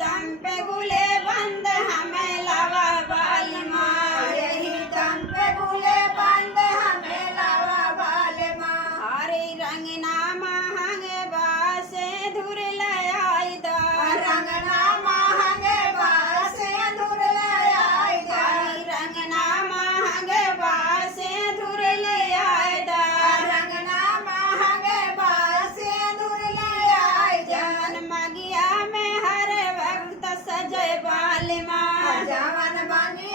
तम पे गुले बंद हमें लावा बाल माँ, यही दम पे गुले बंद हमें लावा बाल माँ। हरे रंग नामा हंगे बासे धुर लयाई दा, रंगना महंगे बासे दूर ले आई दा। हरे रंग नामा हंगे बासे धुर लयाई दा, रंगना महंगे बासे दूर ले आई दा। जवन मगिया में हर वक्त सजय बाल माँ, जवन बनी